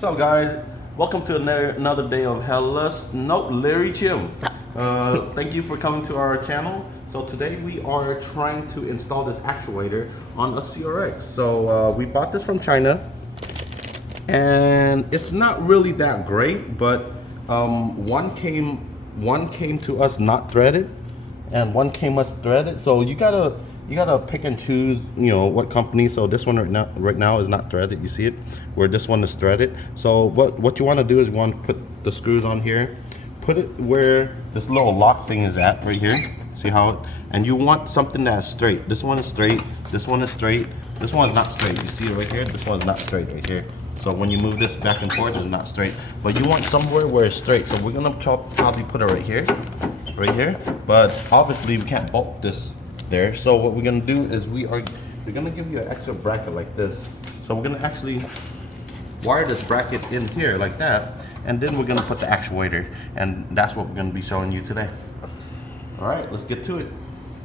So guys, welcome to another day of Hellas. Nope, Larry Chim. Thank you for coming to our channel. So today we are trying to install this actuator on a CRX. So we bought this from China, and it's not really that great, but one came to us not threaded, and one came us threaded. So you gotta pick and choose, you know, what company. So this one right now is not threaded. You see it, where this one is threaded. So what you want to do is you want to put the screws on here, put it where this little lock thing is at, right here. See how it, and you want something that's straight. This one is straight. This one is straight. This one's not straight. You see it right here. This one's not straight right here. So when you move this back and forth, it's not straight. But you want somewhere where it's straight. So we're gonna probably put it right here, right here. But obviously we can't bolt this there. So what we're gonna do is we're gonna give you an extra bracket like this. So we're gonna actually wire this bracket in here like that, and then we're gonna put the actuator, and that's what we're gonna be showing you today. All right, let's get to it.